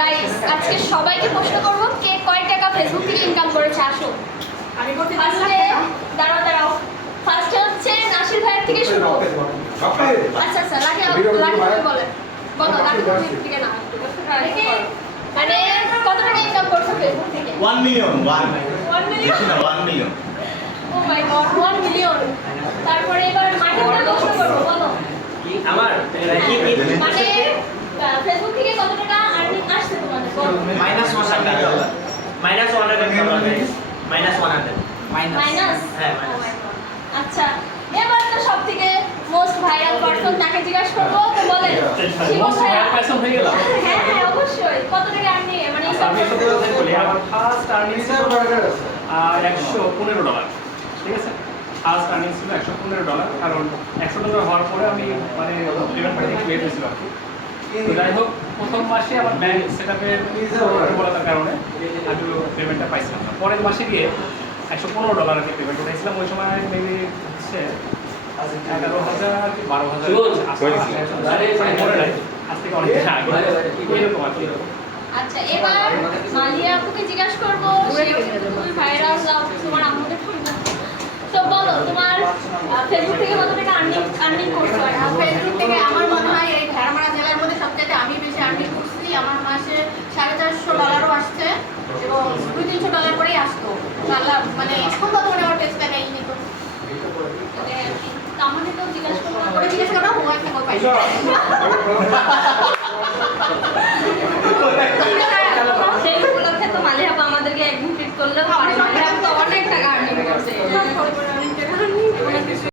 Guys আজকে সবাইকে প্রশ্ন করব কে কয় টাকা ফেসবুক থেকে ইনকাম করেছে। আসো আমি করতে ফার্স্টে দাঁড়াও ফার্স্টে হচ্ছে নাসির ভাইয়ের থেকে শুরু। আচ্ছা লাকি তুমি বলো লাকি তুমি থেকে না মানে কত টাকা ইনকাম করছো ফেসবুক থেকে? 1 মিলিয়ন 1 মিলিয়ন 1 মিলিয়ন। ও মাই গড 1 মিলিয়ন। তারপরে এবার মার্কেটটা প্রশ্ন করব বলো আমার কি মানে ফেসবুক থেকে কত টাকা আর্নিং আসছে তোমাদের? -$100 -100 মাইনাস হ্যাঁ আচ্ছা এবার তো সবথেকে মোস্ট ভাইরাল পারসন তাকে জিজ্ঞাসা করব তো বলেন মোস্ট ভাইরাল পারসন হয়ে গেল। হ্যাঁ অবশ্যই কত টাকা আর্নিং মানে আমি সাথে বলি আমার ফার্স্ট আর্নিং ছিল $115। ঠিক আছে, ফার্স্ট আর্নিং ছিল $115, কারণ $100 হওয়ার পরে আমি মানে পেমেন্ট পাইতে একটু লেট হয়েছিল আর কি। তো যাই হোক প্রথম মাসে আমার ব্যাংক সেটআপের দুর্বলতার কারণে আমি পেমেন্টটা পাইছিলাম না। পরের মাসে গিয়ে $115 আর কি পেমেন্ট উঠাইছিলাম। ওই সময় মেবি হচ্ছে 11,000 কি 12,000 আজ থেকে অনেক আগে এরকম আর কি। আচ্ছা এবার মালিয়া আপুকে জিজ্ঞাসা করব তুমি ভাইরাল যাও তোমার আমাদের তো বলো তোমার ফেসবুক থেকে কত টাকা আর্নিং করছো? ফেসবুক থেকে আমার মনে হয় এই ভেড়ামারা জেলার মধ্যে সবচেয়ে আমি বেশি আর্নিং করছি। আমার মাসে $450 আসছে এবং $200-300 করেই আসতো। আল্লাহ মানে এখন তো মনে আমার টেস্ট নেই নি তো তাহলে তো জিজ্ঞাসা করবো না করে জিজ্ঞেস করো ও একটা কথা পাইছে